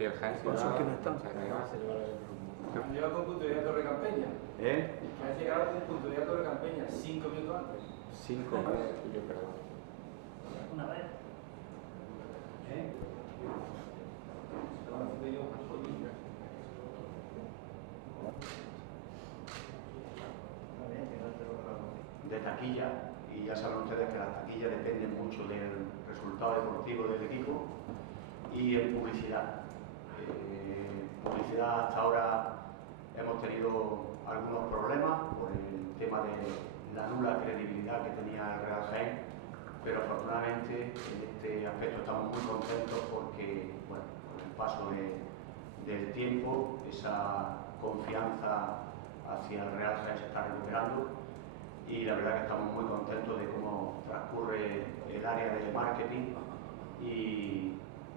Sí, el Jaén Pasos que no están. Han llegado con punto de vista a Torre Campeña. Han llegado con punto de vista a Torre Campeña 5 minutos antes. 5 yo perdón. Una vez. De taquilla, y ya saben ustedes que la taquilla depende mucho del resultado deportivo del equipo, y en publicidad. Publicidad hasta ahora hemos tenido algunos problemas por el tema de la nula credibilidad que tenía el Real Jaén, pero afortunadamente en este aspecto estamos muy contentos porque, bueno, con el paso del tiempo esa confianza hacia el Real Jaén se está recuperando, y la verdad que estamos muy contentos de cómo transcurre el área de marketing, y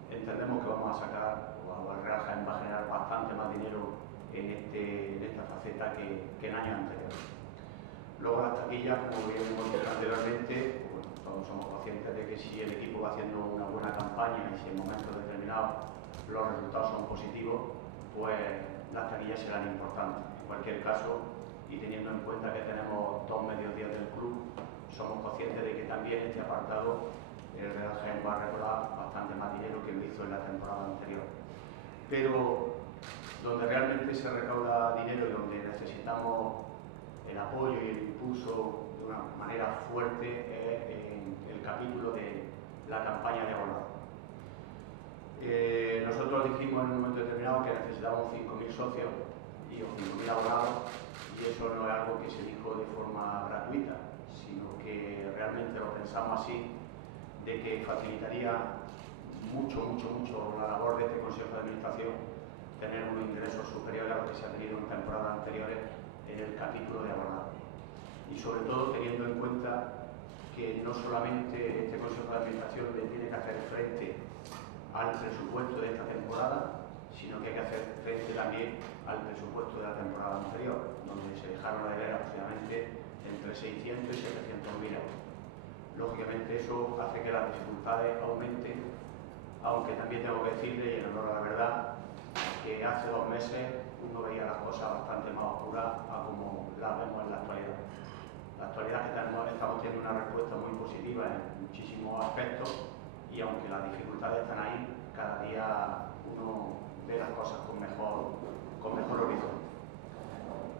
entendemos que vamos a sacar, o el Real Jaén va a generar bastante más dinero en esta faceta que en años anteriores. Luego las taquillas, como bien hemos dicho anteriormente, bueno, todos somos conscientes de que si el equipo va haciendo una buena campaña y si en momentos determinados los resultados son positivos, pues las taquillas serán importantes. En cualquier caso, y teniendo en cuenta que tenemos 2 mediodías del club, somos conscientes de que también este apartado el Real Jaén va a recaudar bastante más dinero que lo hizo en la temporada anterior. Pero donde realmente se recauda dinero y donde necesitamos el apoyo y el impulso de una manera fuerte es en el capítulo de la campaña de abonado. Nosotros dijimos en un momento determinado que necesitábamos 5.000 socios y 5.000 abonados, y eso no es algo que se dijo de forma gratuita, sino que realmente lo pensamos así, de que facilitaría mucho la labor de este Consejo de Administración tener unos ingresos superiores a lo que se ha tenido en temporadas anteriores en el capítulo de abonados. Y sobre todo teniendo en cuenta que no solamente este Consejo de Administración le tiene que hacer frente al presupuesto de esta temporada, sino que hay que hacer frente también al presupuesto de la temporada anterior, donde se dejaron de ver aproximadamente entre 600 y 700.000 euros. Lógicamente eso hace que las dificultades aumenten, aunque también tengo que decirle, y en honor a la verdad, que hace 2 meses uno veía las cosas bastante más oscuras a como las vemos en la actualidad. La actualidad que estamos teniendo una respuesta muy positiva en muchísimos aspectos, y aunque las dificultades están ahí, cada día uno ve las cosas con mejor horizonte.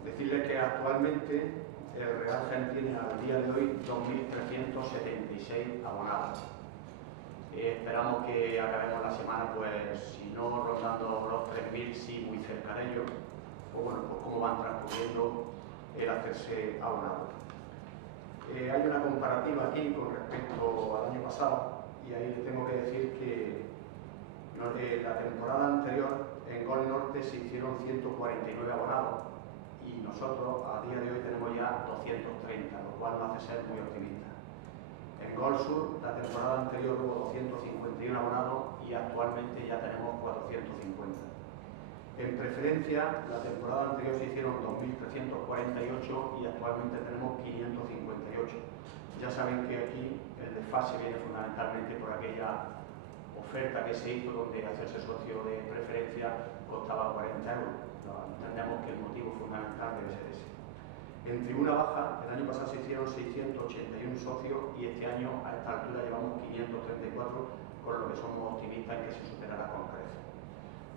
Decirles que actualmente el Real Jaén tiene al día de hoy 2.376 abonados. Esperamos que acabemos la semana, pues si no rondando los 3.000, sí muy cerca de ellos, o bueno, pues cómo van transcurriendo el hacerse abonados. Hay una comparativa aquí con respecto al año pasado, y ahí les tengo que decir que la temporada anterior en Gol Norte se hicieron 149 abonados, y nosotros a día de hoy tenemos ya 230, lo cual nos hace ser muy optimistas. En Gol Sur, la temporada anterior hubo 251 abonados y actualmente ya tenemos 450. En Preferencia, la temporada anterior se hicieron 2.348 y actualmente tenemos 558. Ya saben que aquí el desfase viene fundamentalmente por aquella oferta que se hizo donde hacerse socio de Preferencia costaba 40 euros. Entendemos que el motivo fundamental debe ser ese. En Tribuna Baja, el año pasado se hicieron 681 socios y este año a esta altura llevamos 534, con lo que somos optimistas en que se superará con creces.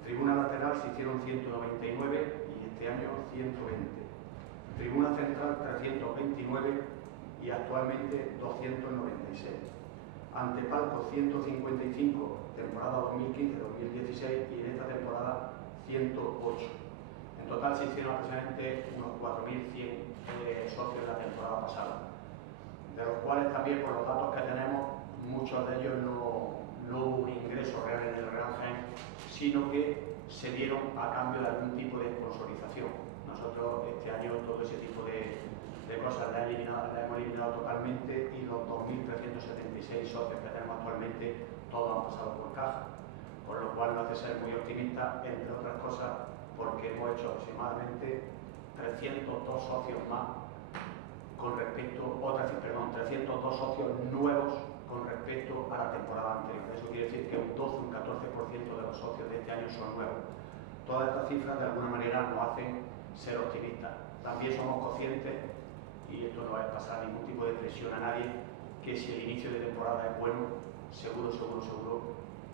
Tribuna Lateral se hicieron 199 y este año 120. Tribuna Central 329 y actualmente 296. Antepalco 155, temporada 2015-2016, y en esta temporada 108. En total se hicieron aproximadamente unos 4.100 socios en la temporada pasada, de los cuales también, por los datos que tenemos, muchos de ellos no hubo un ingreso real en el Real Jaén, sino que se dieron a cambio de algún tipo de sponsorización. Nosotros este año todo ese tipo de cosas la hemos eliminado totalmente, y los 2.376 socios que tenemos actualmente todos han pasado por caja, con lo cual nos hace ser muy optimistas, entre otras cosas porque hemos hecho aproximadamente 302 socios más con respecto, 302 socios nuevos con con respecto a la temporada anterior. Eso quiere decir que un 12 o un 14% de los socios de este año son nuevos. Todas estas cifras de alguna manera nos hacen ser optimistas. También somos conscientes, y esto no va a pasar ningún tipo de presión a nadie, que si el inicio de temporada es bueno, seguro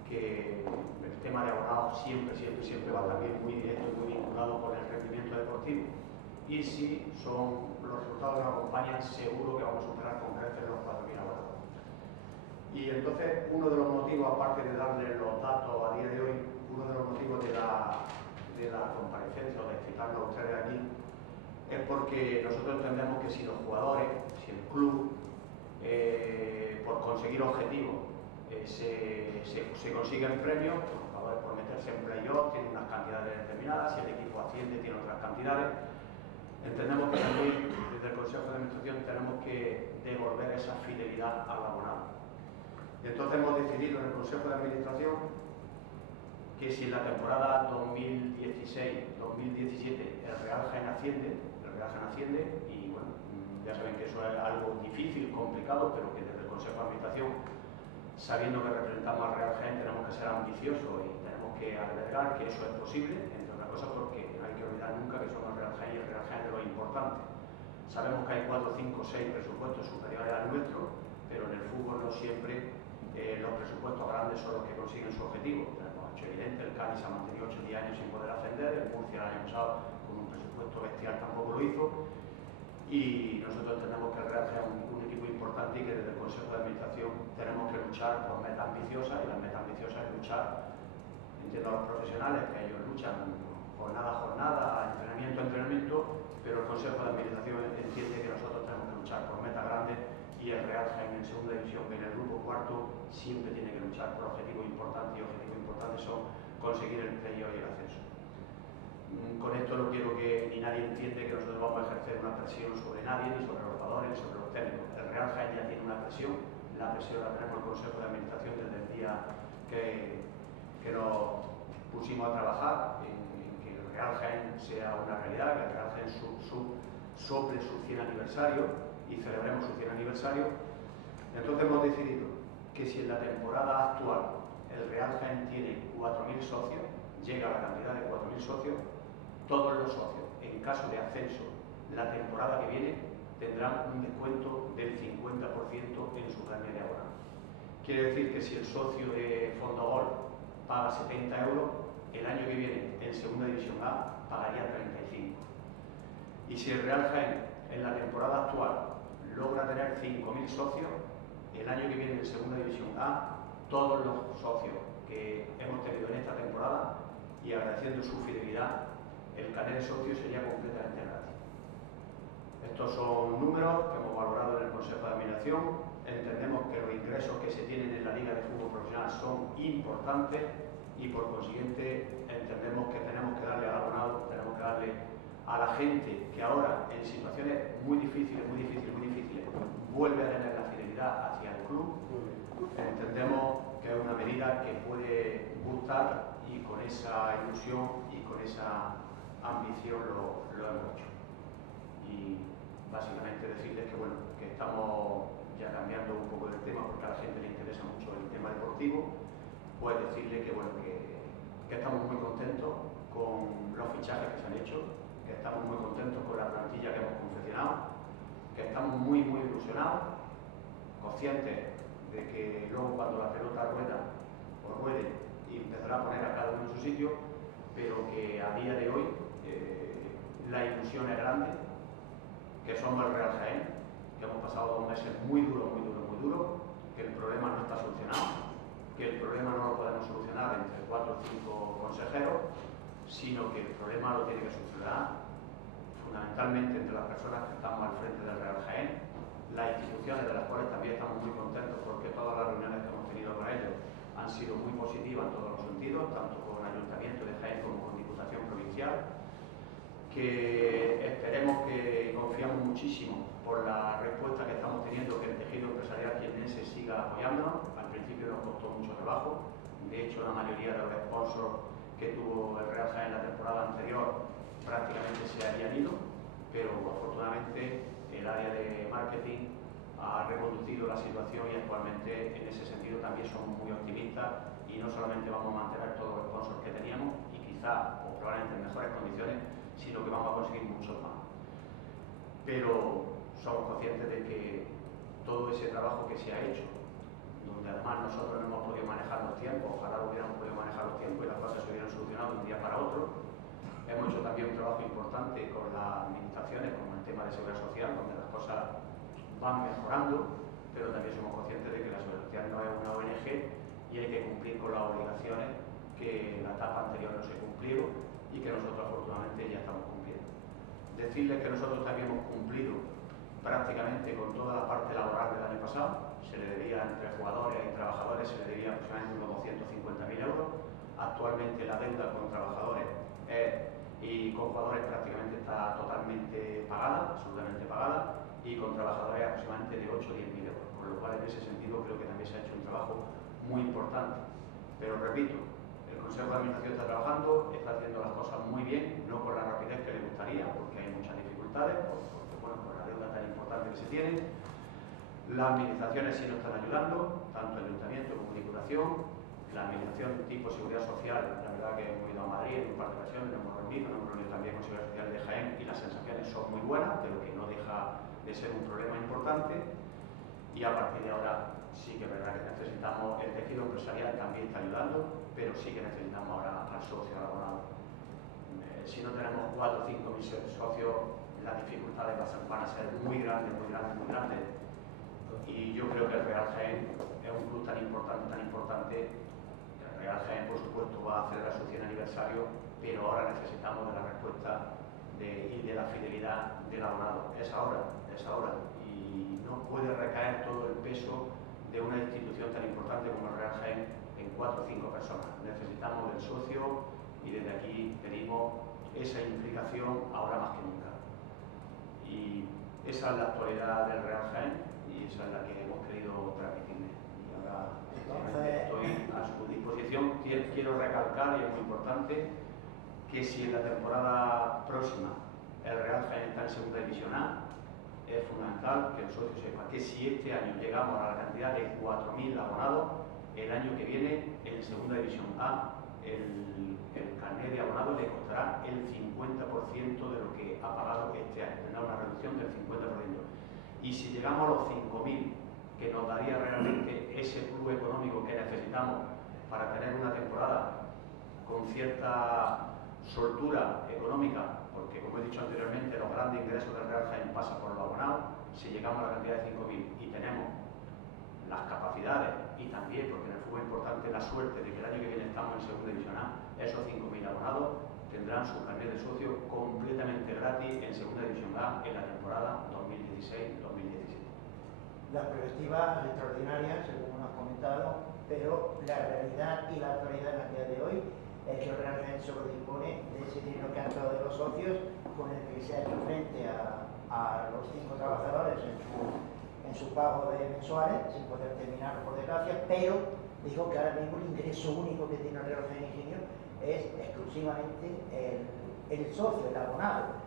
que el tema de abonados siempre va también muy directo y muy vinculado con el rendimiento deportivo. Y si los resultados nos acompañan, seguro que vamos a superar con creces los 4.000 abonados. Y entonces, uno de los motivos, aparte de darles los datos a día de hoy, uno de los motivos de la comparecencia o de citarlo a ustedes aquí, es porque nosotros entendemos que si los jugadores, si el club, por conseguir objetivos, se consiguen premios, los jugadores por meterse en playoff tienen unas cantidades determinadas, si el equipo asciende tiene otras cantidades. Entendemos que también desde el Consejo de Administración tenemos que devolver esa fidelidad al abonado. Entonces hemos decidido en el Consejo de Administración que si en la temporada 2016-2017 el Real Jaén asciende, y bueno, ya saben que eso es algo difícil, complicado, pero que desde el Consejo de Administración, sabiendo que representamos al Real Jaén, tenemos que ser ambiciosos y tenemos que albergar que eso es posible, entre otras cosas porque no hay que olvidar nunca que somos el Real Jaén y el Real Jaén es lo importante. Sabemos que hay 4, 5, 6 presupuestos superiores al nuestro, pero en el fútbol no siempre los presupuestos grandes son los que consiguen su objetivo. Tenemos hecho evidente, el Cádiz se ha mantenido 8 o 10 años sin poder ascender, el Murcia el año pasado con un presupuesto bestial tampoco lo hizo, y nosotros entendemos que el Real Jaén es un equipo importante y que desde el Consejo de Administración tenemos que luchar por metas ambiciosas, y las metas ambiciosas es luchar, entiendo a los profesionales que ellos luchan jornada a jornada, entrenamiento a entrenamiento, pero el Consejo de Administración entiende que nosotros tenemos que luchar por metas grandes, y el Real Jaén en segunda división, en el grupo cuarto, siempre tiene que luchar por objetivos importantes, y objetivos importantes son conseguir el playoff y el ascenso. Con esto no quiero que ni nadie entiende que nosotros vamos a ejercer una presión sobre nadie, ni sobre los jugadores, ni sobre los técnicos. El Real Jaén ya tiene una presión, la presión la tenemos el Consejo de Administración desde el día que nos pusimos a trabajar en que el Real Jaén sea una realidad, que el Real Jaén sople su 100 aniversario y celebremos su 100 aniversario. Entonces hemos decidido que si en la temporada actual el Real Jaén tiene 4.000 socios, llega a la cantidad de 4.000 socios, todos los socios, en caso de ascenso, la temporada que viene, tendrán un descuento del 50% en su carnet de abonado. Quiere decir que si el socio de Fondogol paga 70 euros, el año que viene en segunda división A pagaría 35. Y si el Real Jaén en la temporada actual logra tener 5.000 socios, el año que viene en segunda división A, todos los socios que hemos tenido en esta temporada, y agradeciendo su fidelidad, el carnet de socio sería completamente gratis. Estos son números que hemos valorado en el Consejo de Administración. Entendemos que los ingresos que se tienen en la Liga de Fútbol Profesional son importantes, y por consiguiente entendemos que tenemos que darle al abonado, tenemos que darle a la gente que ahora en situaciones muy difíciles, vuelve a tener la fidelidad hacia el club. Entendemos que es una medida que puede gustar, y con esa ilusión y con esa ambición lo hemos hecho. Y básicamente decirles que bueno, que estamos ya cambiando un poco del tema porque a la gente le interesa mucho el tema deportivo. Pues decirles que bueno, que estamos muy contentos con los fichajes que se han hecho, que estamos muy contentos con la plantilla que hemos confeccionado, que estamos muy ilusionados, conscientes de que luego cuando la pelota ruede y empezará a poner a cada uno en su sitio, pero que a día de hoy la ilusión es grande, que somos el Real Jaén, que hemos pasado 2 meses muy duros, que el problema no está solucionado, que el problema no lo podemos solucionar entre 4 o 5 consejeros, sino que el problema lo tiene que solucionar fundamentalmente entre las personas que estamos al frente del Real Jaén, las instituciones de las cuales también estamos muy contentos porque todas las reuniones que hemos tenido con ellos han sido muy positivas en todos los sentidos, tanto con el Ayuntamiento de Jaén como con Diputación Provincial, que esperemos que confiamos muchísimo por la respuesta que estamos teniendo, que el tejido empresarial jiennense siga apoyándonos. Al principio nos costó mucho trabajo, de hecho la mayoría de los sponsors que tuvo el Real Jaén la temporada anterior prácticamente se habían ido, pero afortunadamente el área de marketing ha reconducido la situación y actualmente en ese sentido también somos muy optimistas y no solamente vamos a mantener todos los sponsors que teníamos y quizá o probablemente en mejores condiciones, sino que vamos a conseguir muchos más. Pero somos conscientes de que todo ese trabajo que se ha hecho, donde además nosotros no hemos podido manejar los tiempos, ojalá hubiéramos podido manejar los tiempos y las cosas se hubieran solucionado de un día para otro. Hemos hecho también un trabajo importante con las administraciones, como el tema de seguridad social, donde las cosas van mejorando, pero también somos conscientes de que la seguridad social no es una ONG y hay que cumplir con las obligaciones que en la etapa anterior no se cumplieron y que nosotros afortunadamente ya estamos cumpliendo. Decirles que nosotros también hemos cumplido prácticamente con toda la parte laboral del año pasado. Se le debía entre jugadores y trabajadores, se le debía aproximadamente unos 250.000 euros. Actualmente la deuda con trabajadores y con jugadores prácticamente está totalmente pagada, absolutamente pagada, y con trabajadores aproximadamente de 8 o 10.000 euros, con lo cual en ese sentido creo que también se ha hecho un trabajo muy importante. Pero repito, el Consejo de Administración está trabajando, está haciendo las cosas muy bien, no con la rapidez que le gustaría, porque hay muchas dificultades, por la deuda tan importante que se tiene. Las administraciones sí nos están ayudando, tanto el Ayuntamiento como Diputación. La administración tipo Seguridad Social, la verdad que hemos ido a Madrid en un par de ocasiones, nos hemos reunido también con Seguridad Social de Jaén y las sensaciones son muy buenas, pero que no deja de ser un problema importante. Y a partir de ahora sí que es verdad que necesitamos, el tejido empresarial también está ayudando, pero sí que necesitamos ahora al socio, al abonado. Si no tenemos 4 o 5 mil socios, las dificultades van a ser muy grandes, muy grandes, muy grandes. Y yo creo que el Real Jaén es un club tan importante. El Real Jaén, por supuesto, va a celebrar su 100 aniversario, pero ahora necesitamos de la respuesta y de la fidelidad del abonado. Es ahora. Y no puede recaer todo el peso de una institución tan importante como el Real Jaén en 4 o 5 personas. Necesitamos del socio y desde aquí pedimos esa implicación ahora más que nunca. Y esa es la actualidad del Real Jaén y esa es la que hemos querido transmitirle. Y ahora estoy a su disposición. Quiero recalcar, y es muy importante, que si en la temporada próxima el Real Jaén está en segunda división A, es fundamental que el socio sepa que si este año llegamos a la cantidad de 4.000 abonados, el año que viene en segunda división A el carnet de abonado le costará el 50% de lo que ha pagado este año, tendrá una reducción del 50%. Y si llegamos a los 5.000, que nos daría realmente ese plus económico que necesitamos para tener una temporada con cierta soltura económica, porque como he dicho anteriormente, los grandes ingresos del Real Jaén pasan por los abonados. Si llegamos a la cantidad de 5.000 y tenemos las capacidades y también, porque en el fútbol es importante, la suerte de que el año que viene estamos en segunda división A, esos 5.000 abonados tendrán su carnet de socio completamente gratis en segunda división A en la temporada 2016-2017. Las perspectivas extraordinarias, según nos has comentado, pero la realidad y la actualidad en el día de hoy es que el Real Jaén solo dispone de ese dinero que han entrado de los socios, con el que se ha hecho frente a los 5 trabajadores en su pago de mensuales, sin poder terminar por desgracia, pero dijo que ahora mismo el ingreso único que tiene el Real Jaén Ingenio es exclusivamente el socio, el abonado.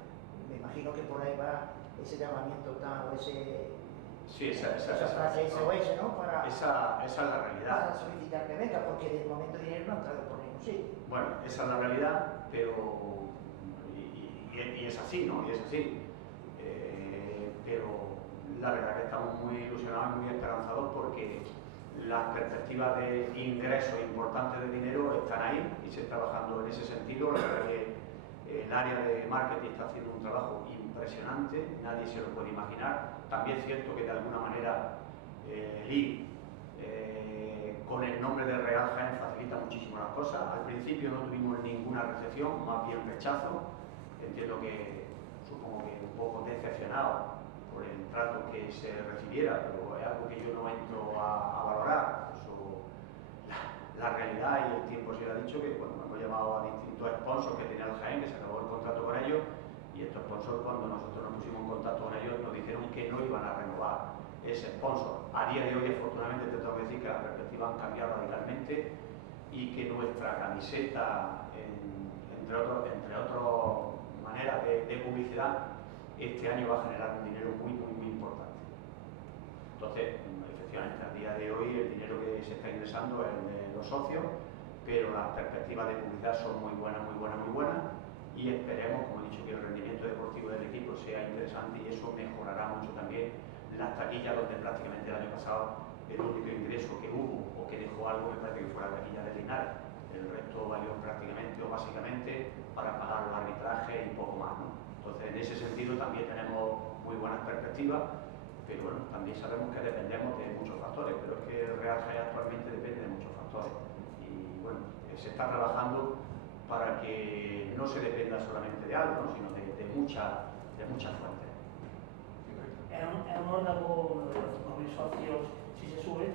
Me imagino que por ahí va ese llamamiento o ese... Sí, esa frase SOS, ¿no? Esa es la realidad. Para solicitar que venga, porque de momento dinero no ha entrado por ningún sitio. Bueno, esa es la realidad, pero... Y es así, ¿no? Y es así. Pero la verdad que estamos muy ilusionados y muy esperanzados porque las perspectivas de ingresos importantes de dinero están ahí y se está trabajando en ese sentido. La verdad que el área de marketing está haciendo un trabajo impresionante, nadie se lo puede imaginar. También es cierto que de alguna manera el con el nombre de Real Jaén facilita muchísimo las cosas. Al principio no tuvimos ninguna recepción, más bien rechazo. Entiendo que, supongo que un poco decepcionado por el trato que se recibiera, pero es algo que yo no entro a valorar. Eso, la realidad y el tiempo se ha dicho que cuando hemos llamado a distintos sponsors que tenía el Jaén, que se acabó el contrato con ellos, y estos sponsors, cuando nosotros nos pusimos en contacto con ellos, nos dijeron que no iban a renovar ese sponsor. A día de hoy, afortunadamente, te tengo que decir que las perspectivas han cambiado radicalmente y que nuestra camiseta, entre otras maneras de publicidad, este año va a generar un dinero muy importante. Entonces, efectivamente, a día de hoy el dinero que se está ingresando es el de los socios, pero las perspectivas de publicidad son muy buenas, muy buenas, muy buenas, y esperemos, como he dicho, que el rendimiento deportivo del equipo sea interesante y eso mejorará mucho también las taquillas, donde prácticamente el año pasado el único ingreso que hubo o que dejó algo me parece que fue la taquilla de Linares. El resto valió prácticamente o básicamente para pagar los arbitrajes y poco más, ¿no? Entonces, en ese sentido también tenemos muy buenas perspectivas, pero bueno, también sabemos que dependemos de muchos factores, pero es que el Real Jaén actualmente depende de muchos factores y bueno, se está trabajando para que no se dependa solamente de algo, ¿no? Sino de muchas fuentes. Es un órgano de los 5.000 socios si se sube,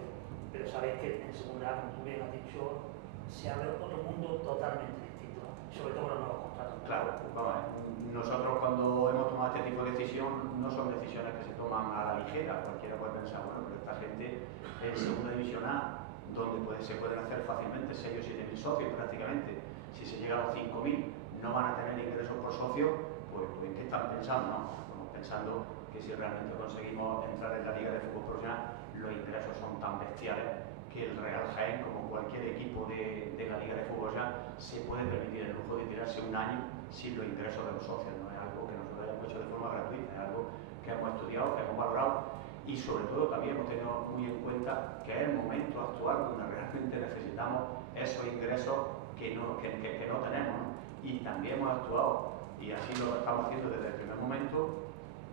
pero sabéis que en segunda, como tú bien has dicho, se abre otro mundo totalmente distinto, ¿no? Sobre todo con los nuevos contratos. Claro, vamos a ver, nosotros cuando hemos tomado este tipo de decisión no son decisiones que se toman a la ligera. Cualquiera puede pensar, bueno, pero esta gente en segunda división A, donde se pueden hacer fácilmente 6 o 7.000 socios prácticamente, si se llega a los 5.000 no van a tener ingresos por socio, pues ¿en qué están pensando? No, estamos pensando que si realmente conseguimos entrar en la Liga de Fútbol Profesional, los ingresos son tan bestiales que el Real Jaén, como cualquier equipo de la Liga de Fútbol Profesional, se puede permitir el lujo de tirarse un año sin los ingresos de los socios. No es algo que nosotros hayamos hecho de forma gratuita, es algo que hemos estudiado, que hemos valorado y sobre todo también hemos tenido muy en cuenta que es el momento actual donde realmente necesitamos esos ingresos que no tenemos, ¿no? Y también hemos actuado, y así lo estamos haciendo desde el primer momento,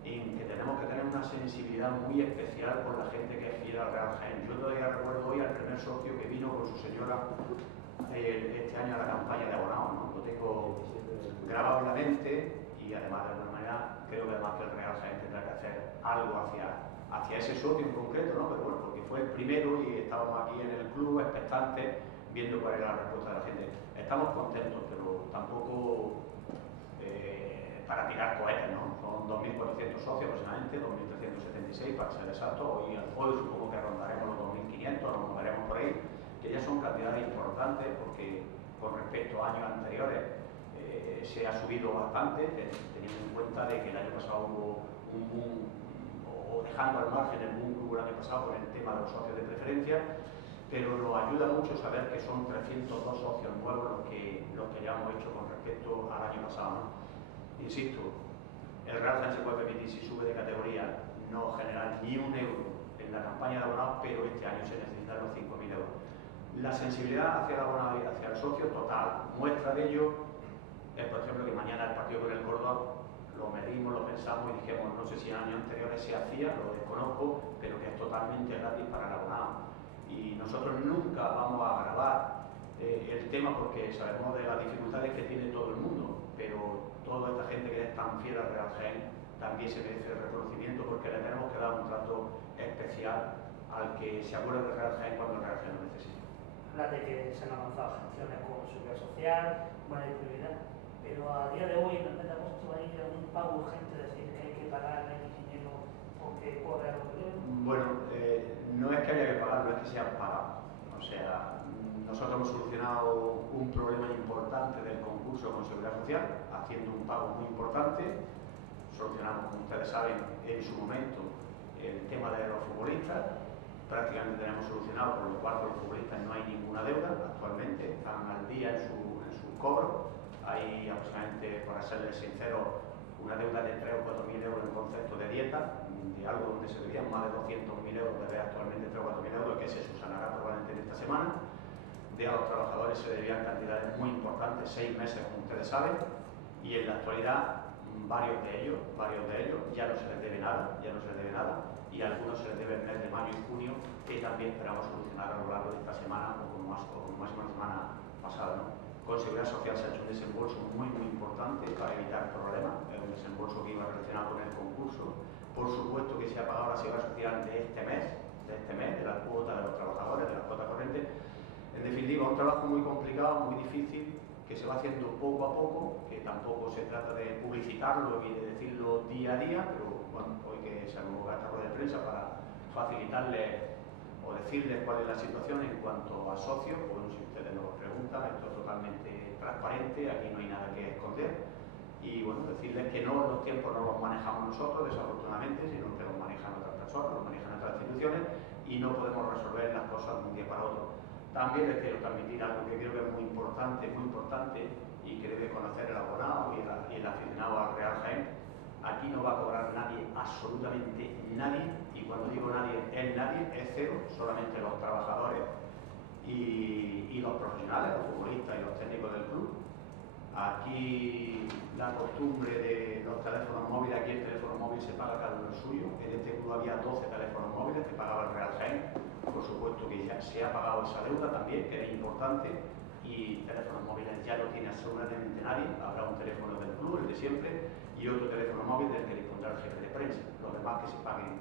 en que tenemos que tener una sensibilidad muy especial por la gente que es fiel al Real Jaén. Yo todavía recuerdo hoy al primer socio que vino con su señora este año a la campaña de abonados, ¿no? Lo tengo grabado en la mente y además de alguna manera creo que además que el Real Jaén tendrá que hacer algo hacia ese socio en concreto, ¿no? Pero bueno, porque fue el primero y estábamos aquí en el club expectantes viendo cuál era la respuesta de la gente. Estamos contentos, pero tampoco para tirar cohetes, ¿no? Son 2.400 socios aproximadamente, 2.376 para ser exacto. Hoy supongo que rondaremos los 2.500, nos moveremos por ahí, que ya son cantidades importantes porque con respecto a años anteriores se ha subido bastante, teniendo en cuenta de que el año pasado hubo un boom, o dejando al margen el boom que hubo el año pasado con el tema de los socios de preferencia, pero nos ayuda mucho saber que son 302 socios nuevos los que ya hemos hecho con respecto al año pasado, ¿no? Insisto, el Real Jaén se puede permitir, si sube de categoría, no generar ni un euro en la campaña de abonados, pero este año se necesitan los 5.000 euros. La sensibilidad hacia el abonado y hacia el socio, total. Muestra de ello es, por ejemplo, que mañana el partido con el Córdoba lo medimos, lo pensamos y dijimos, no sé si en años anteriores se hacía, lo desconozco, pero que es totalmente gratis para el abonado. Y nosotros nunca vamos a grabar el tema porque sabemos de las dificultades que tiene todo el mundo, pero toda esta gente que es tan fiel al Real Jaén también se merece el reconocimiento porque le tenemos que dar un trato especial al que se acuerda del Real Jaén cuando el Real Jaén lo necesita. Habla de que se han avanzado gestiones con seguridad social, buena disponibilidad, pero a día de hoy en el mes de agosto hay un pago urgente, es decir, que hay que pagar X dinero porque corre algo de dinero. Bueno, no es que haya que pagarlo, es que se han pagado. O sea, nosotros hemos solucionado un problema importante del concurso con Seguridad Social, haciendo un pago muy importante. Solucionamos, como ustedes saben, en su momento el tema de los futbolistas. Prácticamente tenemos solucionado, por lo cual con los futbolistas no hay ninguna deuda actualmente, están al día en su cobro. Hay aproximadamente, por serles sincero, una deuda de 3 o 4.000 euros en concepto de dieta, de algo donde se debían más de 200.000 euros, debe actualmente 3 o 4.000 euros, que se subsanará probablemente en esta semana. De a los trabajadores se debían cantidades muy importantes, 6 meses como ustedes saben, y en la actualidad varios de ellos ya no se les debe nada, y a algunos se les debe el mes de mayo y junio, que también esperamos solucionar a lo largo de esta semana o como máximo la semana pasada, ¿no? Con Seguridad Social se ha hecho un desembolso muy importante para evitar problemas, es un desembolso que iba relacionado con el concurso. Por supuesto que se ha pagado la Seguridad Social de este mes, de la cuota de los trabajadores, de la cuota corriente. En definitiva, un trabajo muy complicado, muy difícil, que se va haciendo poco a poco, que tampoco se trata de publicitarlo y de decirlo día a día, pero bueno, hoy que se ha convocado esta rueda de prensa para facilitarles o decirles cuál es la situación en cuanto a socios. Bueno, si ustedes nos preguntan, esto es totalmente transparente, aquí no hay nada que esconder. Y bueno, decirles que no, los tiempos no los manejamos nosotros, desafortunadamente, sino que los manejan otras personas, los manejan nuestras instituciones y no podemos resolver las cosas de un día para otro. También les quiero transmitir algo que creo que es muy importante y que debe conocer el abonado y el aficionado al Real Jaén. Aquí no va a cobrar nadie, absolutamente nadie, y cuando digo nadie, es cero, solamente los trabajadores y los profesionales, los futbolistas y los técnicos del club. Aquí la costumbre de los teléfonos móviles, aquí el teléfono móvil se paga cada uno el suyo. En este club había 12 teléfonos móviles que pagaba el Real Jaén. Por supuesto que ya se ha pagado esa deuda también, que es importante, y teléfonos móviles ya no tiene absolutamente nadie. Habrá un teléfono del club, el de siempre, y otro teléfono móvil del que dispondrá el jefe de prensa. Los demás que se paguen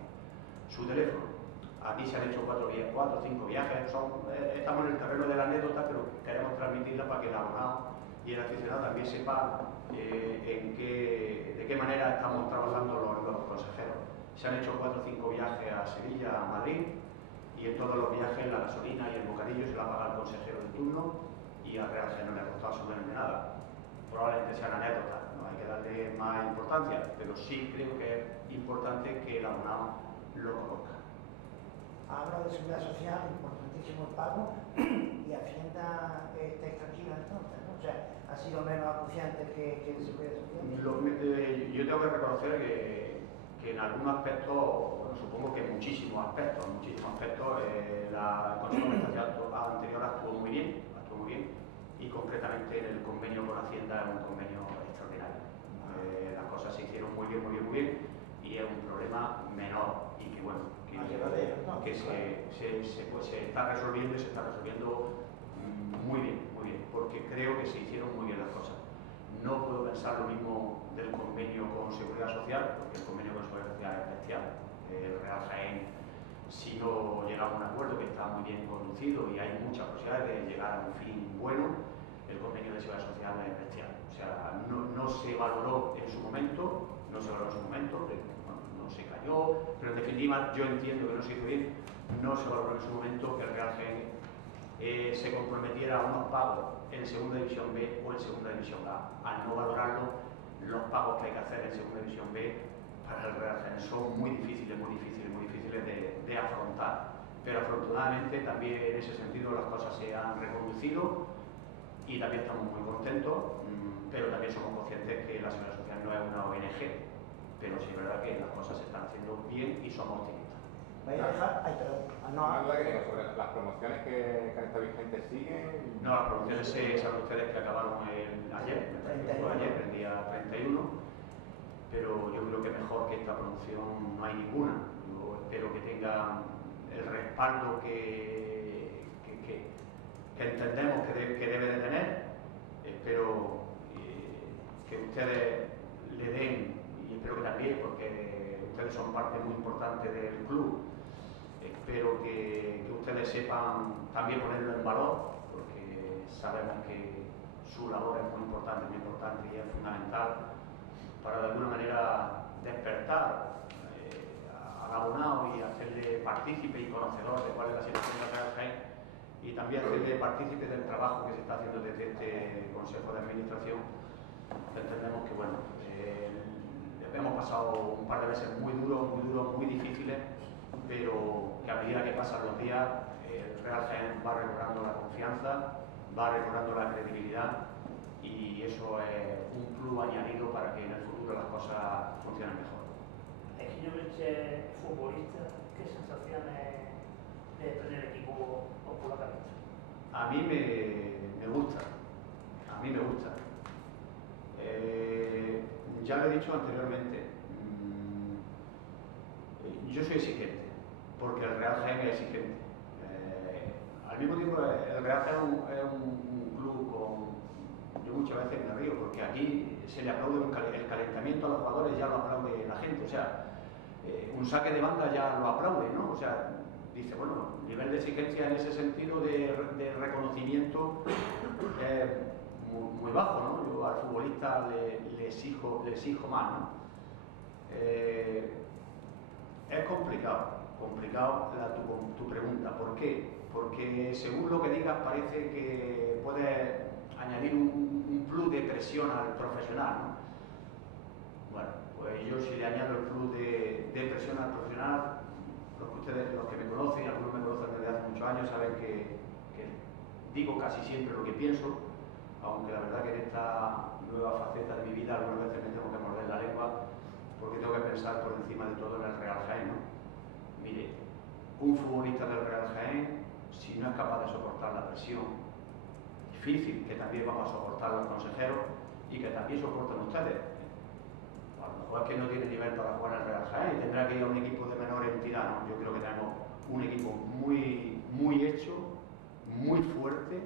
su teléfono. Aquí se han hecho 4 o 5 viajes, estamos en el terreno de la anécdota, pero queremos transmitirla para que el abonado y el aficionado también sepa de qué manera estamos trabajando los consejeros. Se han hecho 4 o 5 viajes a Sevilla, a Madrid, y en todos los viajes la gasolina y el bocadillo se la paga el consejero de turno y al Real Jaén no le ha costado absolutamente nada. Probablemente sean anécdotas, no hay que darle más importancia, pero sí creo que es importante que el abonado lo conozca. Habla de seguridad social, importantísimo el pago, y Hacienda está tranquila entonces, ¿no? O sea, ha sido menos acuciante que seguridad social. Yo tengo que reconocer que en algunos aspectos, bueno, supongo que en muchísimos aspectos, la Consejo de Administración anterior actuó muy bien, y concretamente en el convenio con Hacienda es un convenio extraordinario. Las cosas se hicieron muy bien, y es un problema menor y que bueno, que se está resolviendo y se está resolviendo muy bien, porque creo que se hicieron muy bien las cosas. No puedo pensar lo mismo del convenio con Seguridad Social, porque el convenio con Seguridad Social es bestial. El Real Jaén, si no llegamos a un acuerdo que está muy bien conducido y hay muchas posibilidades de llegar a un fin bueno, el convenio de Seguridad Social es bestial. O sea, no se valoró en su momento, no se cayó, pero en definitiva yo entiendo que no se hizo bien, no se valoró en su momento que el Real Jaén se comprometiera a unos pagos en Segunda División B o en Segunda División A. Al no valorarlo, los pagos que hay que hacer en Segunda División B para el Real Jaén son muy difíciles de afrontar. Pero afortunadamente también en ese sentido las cosas se han reconducido y también estamos muy contentos, pero también somos conscientes que la Seguridad Social no es una ONG, pero sí es verdad que las cosas se están haciendo bien y somos optimistas. ¿Vais a dejar? Ay, perdón. Una duda que tengo sobre las promociones que han estado vigentes siguen. No, las promociones saben ustedes que acabaron ayer, el día 31, pero yo creo que mejor que esta promoción no hay ninguna. Yo espero que tengan el respaldo que entendemos que debe de tener. Espero que ustedes le den, y espero que también, porque ustedes son parte muy importante del club, espero que ustedes sepan también ponerlo en valor, porque sabemos que su labor es muy importante y es fundamental para de alguna manera despertar al abonado y hacerle partícipe y conocedor de cuál es la situación del Real Jaén, y también hacerle partícipe del trabajo que se está haciendo desde este Consejo de Administración. Entendemos que bueno, hemos pasado un par de meses muy duros, muy difíciles, pero que a medida que pasan los días el Real Jaén va recobrando la confianza, va recobrando la credibilidad, y eso es un plus añadido para que en el futuro las cosas funcionen mejor. Es que yo me eché futbolista, ¿qué sensaciones de tener equipo por la cabeza? A mí me gusta, ya lo he dicho anteriormente, yo soy exigente, porque el Real Jaén es exigente. Al mismo tiempo, el Real Jaén es un club con... Yo muchas veces me río, porque aquí se le aplaude el calentamiento a los jugadores, ya lo aplaude la gente, o sea, un saque de banda ya lo aplaude, ¿no? O sea, dice, bueno, nivel de exigencia en ese sentido de reconocimiento muy bajo, ¿no? Yo al futbolista le exijo más, ¿no? Es complicado tu pregunta. ¿Por qué? Porque según lo que digas parece que puedes añadir un plus de presión al profesional, ¿no? Bueno, pues yo si le añado el plus de presión al profesional, los que me conocen, algunos me conocen desde hace muchos años, saben que digo casi siempre lo que pienso, aunque la verdad que en esta nueva faceta de mi vida algunas veces me tengo que morder la lengua porque tengo que pensar por encima de todo en el Real Jaén, ¿no? Mire, un futbolista del Real Jaén, si no es capaz de soportar la presión difícil que también vamos a soportar los consejeros y que también soportan ustedes, a lo mejor es que no tiene nivel para jugar en el Real Jaén y tendrá que ir a un equipo de menor entidad, ¿no? Yo creo que tenemos un equipo muy hecho, muy fuerte,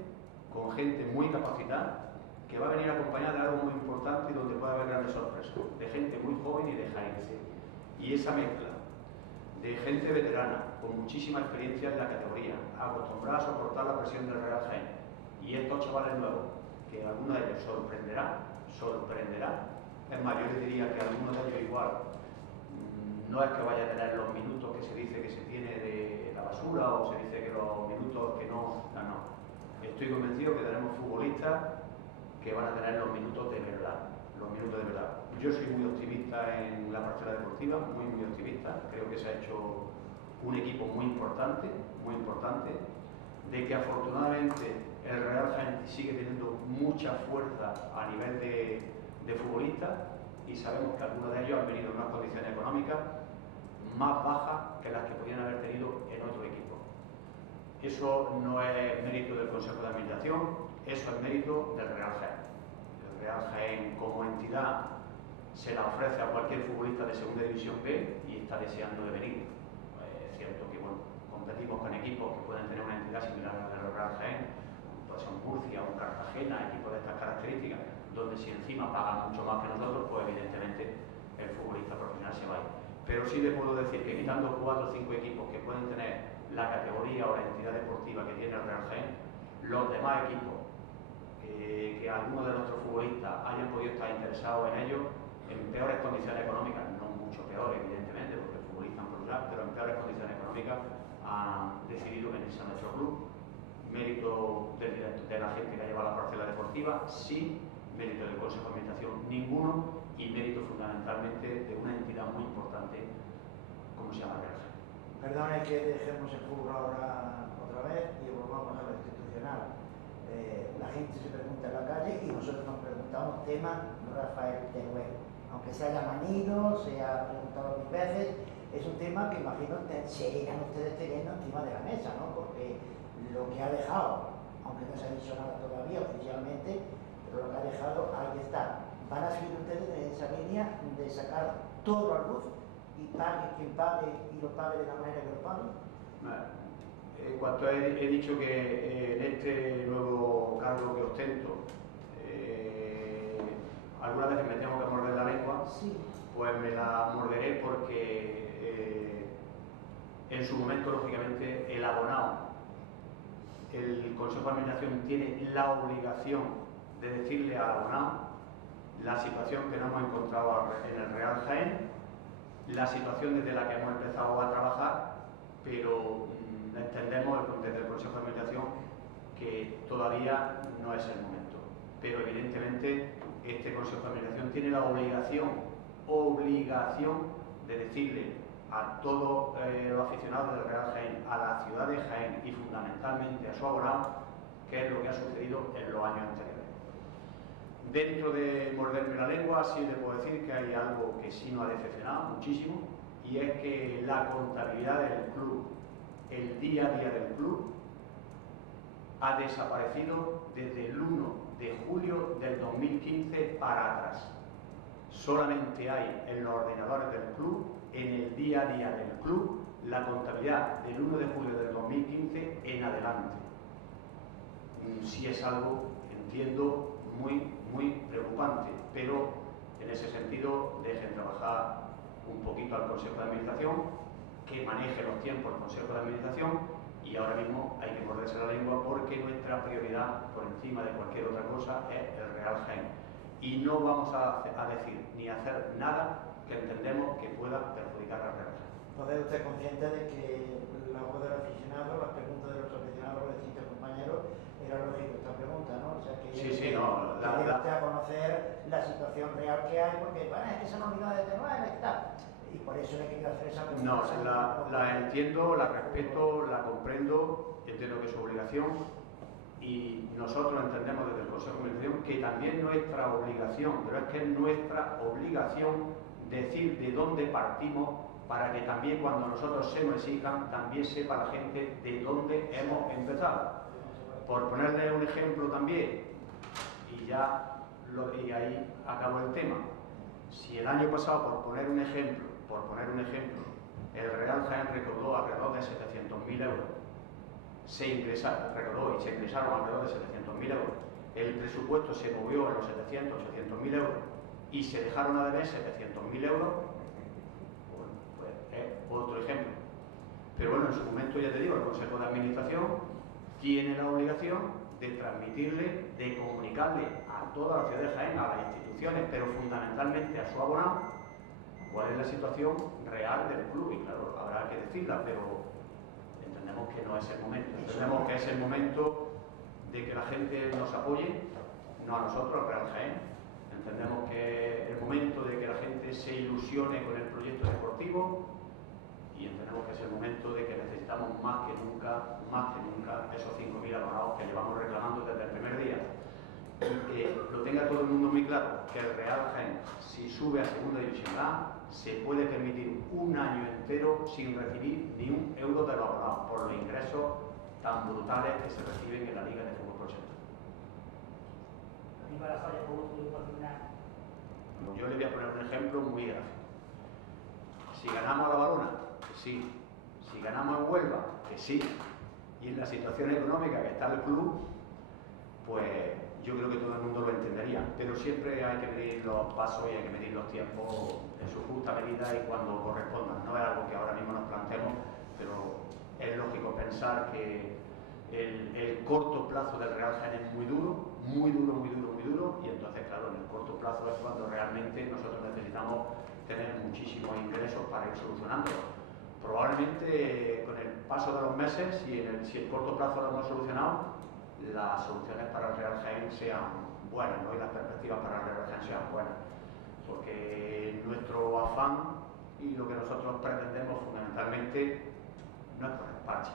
con gente muy capacitada, que va a venir acompañada de algo muy importante y donde puede haber grandes sorpresas, de gente muy joven y de Jaén. Y esa mezcla de gente veterana, con muchísima experiencia en la categoría, acostumbrada a soportar la presión del Real Jaén, y estos chavales nuevos, que alguno de ellos sorprenderá, es más, yo les diría que algunos de ellos igual, no es que vaya a tener los minutos que se dice que se tiene de la basura o se dice que los minutos que no. Estoy convencido que tenemos futbolistas que van a tener los minutos de verdad, Yo soy muy optimista en la parcela deportiva, muy optimista. Creo que se ha hecho un equipo muy importante, de que afortunadamente el Real Jaén sigue teniendo mucha fuerza a nivel de futbolistas y sabemos que algunos de ellos han venido en unas condiciones económicas más bajas que las que podían haber tenido en otro equipo. Eso no es mérito del Consejo de Administración, eso es mérito del Real Jaén. El Real Jaén como entidad se la ofrece a cualquier futbolista de Segunda División B y está deseando de venir. Es cierto que competimos con equipos que pueden tener una entidad similar a la del Real Jaén, puede ser un Murcia, un Cartagena, equipos de estas características, donde si encima pagan mucho más que nosotros, pues evidentemente el futbolista profesional se va a ir. Pero sí le puedo decir que quitando 4 o 5 equipos que pueden tener la categoría o la entidad deportiva que tiene el Real Jaén, los demás equipos que algunos de nuestros futbolistas hayan podido estar interesados en ellos, en peores condiciones económicas, no mucho peor evidentemente, porque el futbolista en plural, pero en peores condiciones económicas han decidido venirse a nuestro club. Mérito de la gente que ha llevado la parcela deportiva, sí. Mérito del Consejo de Administración, ninguno. Y mérito fundamentalmente de una entidad muy importante como se llama Real Jaén. Perdone que dejemos el fútbol ahora otra vez y volvamos a lo institucional. La gente se pregunta en la calle y nosotros nos preguntamos tema Rafael Teruel. Aunque se haya manido, se ha preguntado 1000 veces, es un tema que imagino seguirán ustedes teniendo encima de la mesa, ¿no? Porque lo que ha dejado, aunque no se ha dicho nada todavía oficialmente, pero lo que ha dejado, ahí está. ¿Van a seguir ustedes en esa línea de sacar todo al luz y pague quien pague y lo pague de la manera que lo pague? En cuanto he dicho que en este nuevo cargo que ostento, algunas veces me tengo que morder la lengua, sí, pues me la morderé porque en su momento, lógicamente, el abonado, el Consejo de Administración tiene la obligación de decirle al abonado la situación que nos hemos encontrado en el Real Jaén, la situación desde la que hemos empezado a trabajar, pero entendemos desde el Consejo de Administración que todavía no es el momento. Pero evidentemente este Consejo de Administración tiene la obligación de decirle a todos los aficionados del Real Jaén, a la ciudad de Jaén y fundamentalmente a su abonado, qué es lo que ha sucedido en los años anteriores. Dentro de morderme la lengua, sí le puedo decir que hay algo que sí nos ha decepcionado muchísimo, y es que la contabilidad del club, el día a día del club, ha desaparecido desde el 1 de julio del 2015 para atrás. Solamente hay en los ordenadores del club, en el día a día del club, la contabilidad del 1 de julio del 2015 en adelante. Sí es algo, entiendo, muy preocupante, pero en ese sentido dejen trabajar un poquito al Consejo de Administración, que maneje los tiempos el Consejo de Administración, y ahora mismo hay que morderse la lengua porque nuestra prioridad por encima de cualquier otra cosa es el Real Jaén, y no vamos a decir ni hacer nada que entendemos que pueda perjudicar al Real Jaén. Entonces usted es consciente de que la voz del aficionado, las preguntas de los aficionados, los distintos compañeros, era lógico esta pregunta, ¿no? O sea, que a conocer la situación real que hay, porque bueno, es que se han olvidado de Teruel, está. Y por eso le he querido hacer esa pregunta. No, la entiendo, la respeto, la comprendo, entiendo que es su obligación y nosotros entendemos desde el Consejo de Administración que también es nuestra obligación, pero es que es nuestra obligación decir de dónde partimos para que también cuando nosotros se nos exijan también sepa la gente de dónde hemos empezado. Por ponerle un ejemplo también, y ahí acabo el tema, si el año pasado, por poner un ejemplo, el Real Jaén recaudó alrededor de 700.000 euros, se ingresaron alrededor de 700.000 euros, el presupuesto se movió en los 800.000 euros y se dejaron a deber 700.000 euros, bueno, pues es otro ejemplo. Pero bueno, en su momento, ya te digo, el Consejo de Administración tiene la obligación de transmitirle, de comunicarle a toda la ciudad de Jaén, a las instituciones, pero fundamentalmente a su abonado, cuál es la situación real del club. Y claro, habrá que decirla, pero entendemos que no es el momento. Entendemos que es el momento de que la gente nos apoye, no a nosotros, al Real Jaén. Entendemos que es el momento de que la gente se ilusione con el proyecto deportivo y entendemos que es el momento de que necesitamos más que nunca esos 5.000 abonados que llevamos reclamando desde el primer día. Y que lo tenga todo el mundo muy claro, que el Real Jaén, si sube a Segunda División A, se puede permitir un año entero sin recibir ni un euro de los abonados por los ingresos tan brutales que se reciben en la Liga de Fútbol Profesional. Yo le voy a poner un ejemplo muy gráfico. Si ganamos a La Balona, que sí. Si ganamos en Huelva, que sí. Y en la situación económica que está el club, pues yo creo que todo el mundo lo entendería. Pero siempre hay que medir los pasos y hay que medir los tiempos en su justa medida y cuando correspondan. No es algo que ahora mismo nos planteemos, pero es lógico pensar que el corto plazo del Real Jaén es muy duro, y entonces, claro, en el corto plazo es cuando realmente nosotros necesitamos tener muchísimos ingresos para ir solucionándolo. Probablemente con el paso de los meses, si el corto plazo lo hemos solucionado, las soluciones para el Real Jaén sean buenas, ¿no? Y las perspectivas para el Real Jaén sean buenas. Porque nuestro afán y lo que nosotros pretendemos fundamentalmente no es poner parche.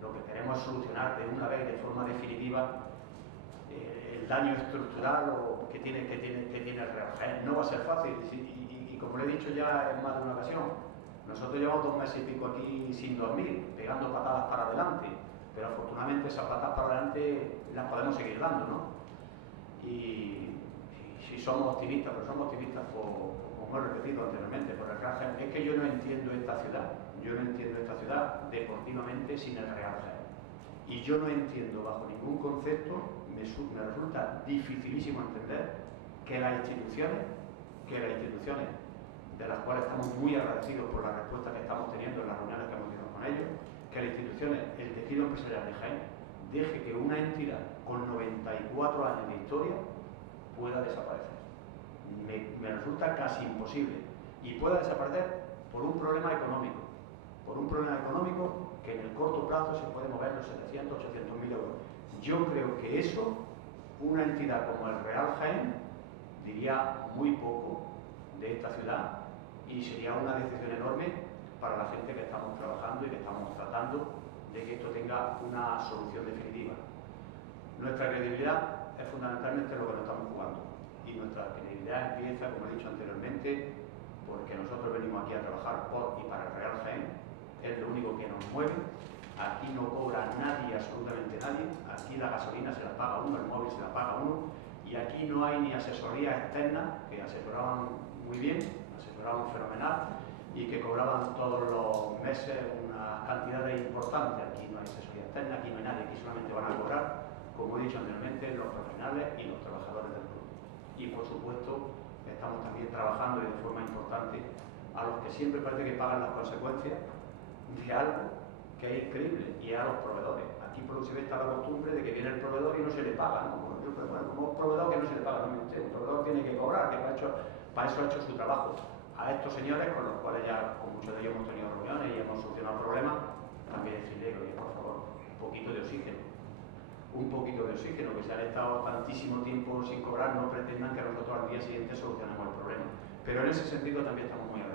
Lo que queremos es solucionar de una vez, de forma definitiva, el daño estructural que tiene el Real Jaén. No va a ser fácil y como le he dicho ya en más de una ocasión, nosotros llevamos 2 meses y pico aquí sin dormir, pegando patadas para adelante, pero afortunadamente esas patadas para adelante las podemos seguir dando, ¿no? Y si somos optimistas, pero somos optimistas como he repetido anteriormente, por el Real Jaén. Es que yo no entiendo esta ciudad deportivamente sin el Real Jaén. Y yo no entiendo bajo ningún concepto, me resulta dificilísimo entender que las instituciones de las cuales estamos muy agradecidos por la respuesta que estamos teniendo en las reuniones que hemos tenido con ellos, que las instituciones, el tejido empresarial de Jaén, deje que una entidad con 94 años de historia pueda desaparecer. Me resulta casi imposible. Y pueda desaparecer por un problema económico. Que en el corto plazo se puede mover los 700, 800.000 euros. Yo creo que eso, una entidad como el Real Jaén, diría muy poco de esta ciudad y sería una decisión enorme para la gente que estamos trabajando y que estamos tratando de que esto tenga una solución definitiva. Nuestra credibilidad es fundamentalmente lo que nos estamos jugando y nuestra credibilidad empieza, como he dicho anteriormente, porque nosotros venimos aquí a trabajar por y para el Real Jaén, es lo único que nos mueve. Aquí no cobra nadie, absolutamente nadie, aquí la gasolina se la paga uno, el móvil se la paga uno, y aquí no hay ni asesoría externa, que asesoraban muy bien, asesoraban fenomenal, y que cobraban todos los meses unas cantidades importantes. Aquí no hay asesoría externa, aquí no hay nadie, aquí solamente van a cobrar, como he dicho anteriormente, los profesionales y los trabajadores del club. Y por supuesto, estamos también trabajando y de forma importante a los que siempre parece que pagan las consecuencias de algo que es increíble, y a los proveedores. Aquí por lo que se ve está la costumbre de que viene el proveedor y no se le paga, ¿no? Bueno, como proveedor que no se le paga, no me usted, un proveedor tiene que cobrar, que para eso ha hecho su trabajo. A estos señores, con los cuales ya con muchos de ellos hemos tenido reuniones y hemos solucionado problemas, también decirle, oye, por favor, un poquito de oxígeno, que se han estado tantísimo tiempo sin cobrar, no pretendan que nosotros al día siguiente solucionemos el problema. Pero en ese sentido también estamos muy agradecidos.